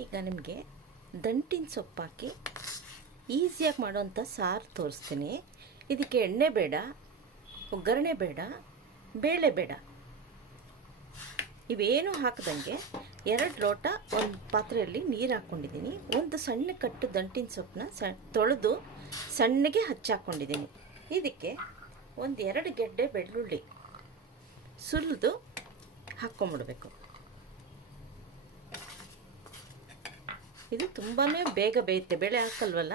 ಈಗ ನಿಮಗೆ ದಂಟಿನ ಸೊಪ್ಪು ಹಾಕಿ ಈಸಿಯಾಗಿ ಮಾಡುವಂಥ ಸಾರು ತೋರಿಸ್ತೀನಿ. ಇದಕ್ಕೆ ಎಣ್ಣೆ ಬೇಡ, ಒಗ್ಗರಣೆ ಬೇಡ, ಬೇಳೆ ಬೇಡ. ಇವೇನು ಹಾಕ್ದಂಗೆ ಎರಡು ಲೋಟ ಒಂದು ಪಾತ್ರೆಯಲ್ಲಿ ನೀರು ಹಾಕ್ಕೊಂಡಿದ್ದೀನಿ. ಒಂದು ಸಣ್ಣ ಕಟ್ಟು ದಂಟಿನ ಸೊಪ್ಪನ್ನ ಸ ತೊಳೆದು ಸಣ್ಣಗೆ ಹಚ್ಚಾಕೊಂಡಿದ್ದೀನಿ. ಇದಕ್ಕೆ ಒಂದು ಎರಡು ಗೆಡ್ಡೆ ಬೆಳ್ಳುಳ್ಳಿ ಸುಲಿದು ಹಾಕ್ಕೊಂಬಿಡ್ಬೇಕು. ಇದು ತುಂಬಾ ಬೇಗ ಬೇಯುತ್ತೆ. ಬೇಳೆ ಹಾಕಲ್ವಲ್ಲ?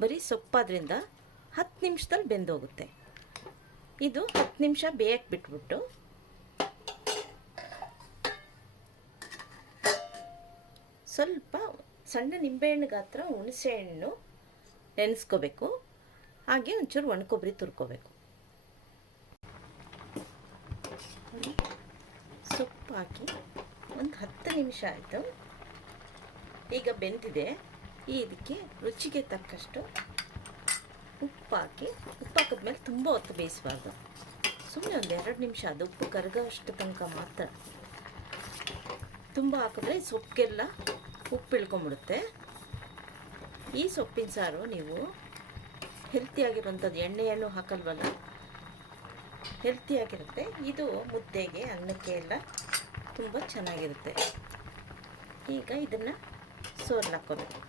ಬರೀ ಸೊಪ್ಪಾದ್ರಿಂದ ಹತ್ತು ನಿಮಿಷದಲ್ಲಿ ಬೆಂದೋಗುತ್ತೆ. ಇದು ಹತ್ತು ನಿಮಿಷ ಬೇಯಕ್ಕೆ ಬಿಟ್ಬಿಟ್ಟು ಸ್ವಲ್ಪ ಸಣ್ಣ ನಿಂಬೆಹಣ್ಣು ಗಾತ್ರ ಹುಣಸೆ ಹಣ್ಣು ನೆನೆಸ್ಕೋಬೇಕು. ಹಾಗೆ ಒಂಚೂರು ಒಣಕೊಬ್ಬರಿ ತುರ್ಕೋಬೇಕು. ಸೊಪ್ಪು ಹಾಕಿ ಒಂದು ಹತ್ತು ನಿಮಿಷ ಆಯಿತು. ಈಗ ಬೆಂದಿದೆ. ಈ ಇದಕ್ಕೆ ರುಚಿಗೆ ತಕ್ಕಷ್ಟು ಉಪ್ಪು ಹಾಕಿ ಉಪ್ಪು ತುಂಬ ಹೊತ್ತು ಬೇಯಿಸಬಾರ್ದು. ಸುಮ್ಮನೆ ಒಂದು ಎರಡು ನಿಮಿಷ ಅದು ಉಪ್ಪು ಕರಗೋ ಅಷ್ಟು ತನಕ ಮಾತ್ರ. ತುಂಬ ಹಾಕಿದ್ರೆ ಸೊಪ್ಪಿಗೆಲ್ಲ ಉಪ್ಪು ಇಳ್ಕೊಂಬಿಡುತ್ತೆ ಈ ಸೊಪ್ಪಿನ ಸಾರು ನೀವು ಹೆಲ್ತಿಯಾಗಿರುವಂಥದ್ದು ಎಣ್ಣೆಯನ್ನು ಹಾಕಲ್ವಲ್ಲ? ಹೆಲ್ತಿಯಾಗಿರುತ್ತೆ ಇದು ಮುದ್ದೆಗೆ, ಅನ್ನಕ್ಕೆ ಎಲ್ಲ ತುಂಬ ಚೆನ್ನಾಗಿರುತ್ತೆ. ಈಗ ಇದನ್ನು ಸೋರ್ಲು ಹಾಕ್ಕೋಬೇಕು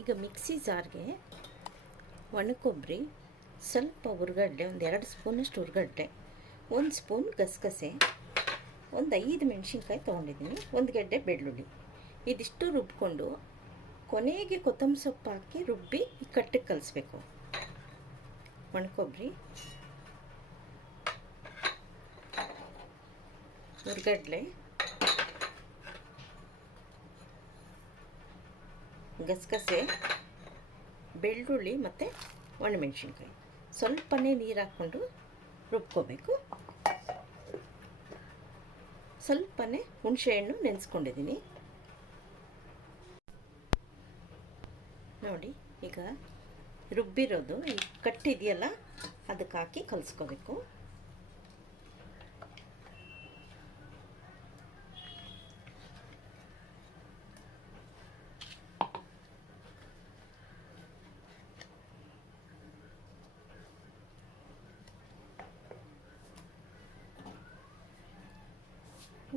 ಈಗ ಮಿಕ್ಸಿ ಜಾರ್ಗೆ ಒಣಕೊಬ್ಬರಿ ಸ್ವಲ್ಪ ಹುರ್ಗಡ್ಲೆ ಒಂದು ಎರಡು ಸ್ಪೂನಷ್ಟು ಹುರ್ಗಡ್ಲೆ ಒಂದು ಸ್ಪೂನ್ ಗಸಗಸೆ, ಒಂದು ಐದು ಮೆಣಸಿನ್ಕಾಯಿ ತೊಗೊಂಡಿದ್ದೀನಿ, ಒಂದು ಗೆಡ್ಡೆ ಬೆಳ್ಳುಳ್ಳಿ. ಇದಿಷ್ಟು ರುಬ್ಕೊಂಡು ಕೊನೆಗೆ ಕೊತ್ತಂಬರಿ ಸೊಪ್ಪು ಹಾಕಿ ರುಬ್ಬಿ ಈ ಕಟ್ಟಿಗೆ ಕಲಿಸ್ಬೇಕು. ಒಣಕೊಬ್ಬರಿ ಹುರ್ಗಡ್ಲೆ ಗಸಗಸೆ, ಬೆಳ್ಳುಳ್ಳಿ ಮತ್ತು ಒಣಮೆಣ್ಸಿನ್ಕಾಯಿ ಸ್ವಲ್ಪನೇ ನೀರು ಹಾಕ್ಕೊಂಡು ರುಬ್ಕೋಬೇಕು. ಸ್ವಲ್ಪನೇ ಹುಣಸೆಹಣ್ಣು ನೆನೆಸ್ಕೊಂಡಿದ್ದೀನಿ. ನೋಡಿ ಈಗ ರುಬ್ಬಿರೋದು ಈ ಕಟ್ಟಿದೆಯಲ್ಲ ಅದಕ್ಕೆ ಹಾಕಿ ಕಲಿಸ್ಕೋಬೇಕು.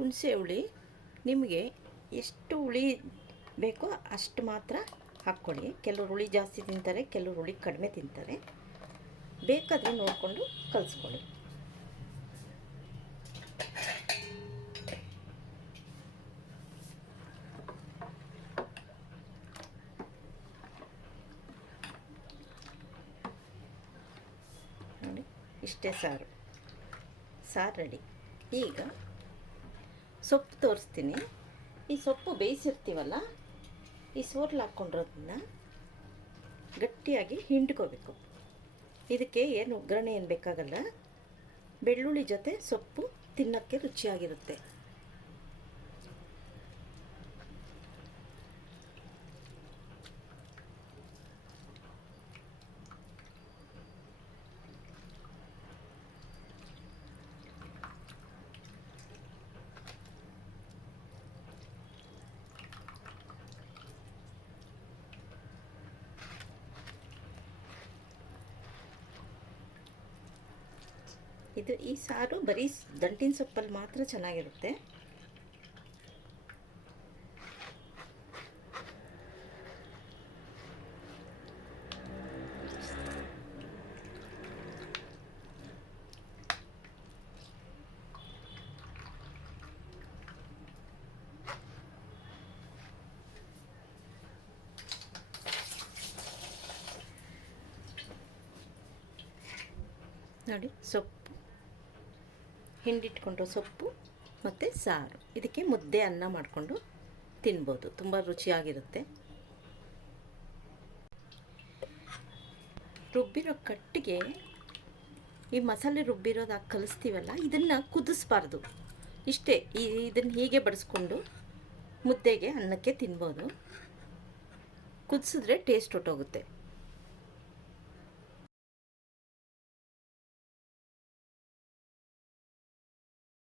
ಹುಣಸೆ ಹುಳಿ ನಿಮಗೆ ಎಷ್ಟು ಹುಳಿ ಬೇಕೋ ಅಷ್ಟು ಮಾತ್ರ ಹಾಕ್ಕೊಳ್ಳಿ. ಕೆಲವರು ಹುಳಿ ಜಾಸ್ತಿ ತಿಂತಾರೆ, ಕೆಲವರು ಹುಳಿ ಕಡಿಮೆ ತಿಂತಾರೆ. ಬೇಕಾದರೆ ನೋಡಿಕೊಂಡು ಕಲಿಸ್ಕೊಳ್ಳಿ. ಇಷ್ಟೇ ಸಾರು. ಸಾರು ರೆಡಿ. ಈಗ ಸೊಪ್ಪು ತೋರಿಸ್ತೀನಿ. ಈ ಸೊಪ್ಪು ಬೇಯಿಸಿರ್ತೀವಲ್ಲ, ಈ ಸೋರ್ಲು ಹಾಕ್ಕೊಂಡಿರೋದನ್ನ ಗಟ್ಟಿಯಾಗಿ ಹಿಂಡ್ಕೋಬೇಕು. ಇದಕ್ಕೆ ಏನು ಒಗ್ಗರಣೆ ಏನು ಬೇಕಾಗಲ್ಲ, ಬೆಳ್ಳುಳ್ಳಿ ಜೊತೆ ಸೊಪ್ಪು ತಿನ್ನೋಕ್ಕೆ ರುಚಿಯಾಗಿರುತ್ತೆ. ಇದು ಈ ಸಾರು ಬರೀ ದಂಟಿನ ಸೊಪ್ಪಲ್ಲಿ ಮಾತ್ರ ಚೆನ್ನಾಗಿರುತ್ತೆ. ನೋಡಿ ಸೊಪ್ಪು ಹಿಂಡಿಟ್ಕೊಂಡು ಸೊಪ್ಪು ಮತ್ತು ಸಾರು. ಇದಕ್ಕೆ ಮುದ್ದೆ ಅನ್ನ ಮಾಡಿಕೊಂಡು ತಿನ್ಬೋದು. ತುಂಬ ರುಚಿಯಾಗಿರುತ್ತೆ. ರುಬ್ಬಿರೋ ಕಟ್ಟಿಗೆ, ಈ ಮಸಾಲೆ ರುಬ್ಬಿರೋದು ಕಲಿಸ್ತೀವಲ್ಲ, ಇದನ್ನು ಕುದಿಸ್ಬಾರ್ದು. ಇಷ್ಟೇ, ಈ ಇದನ್ನು ಹೀಗೆ ಬಡಿಸ್ಕೊಂಡು ಮುದ್ದೆಗೆ ಅನ್ನಕ್ಕೆ ತಿನ್ಬೋದು. ಕುದಿಸಿದ್ರೆ ಟೇಸ್ಟ್ ಹೊಟ್ಟೋಗುತ್ತೆ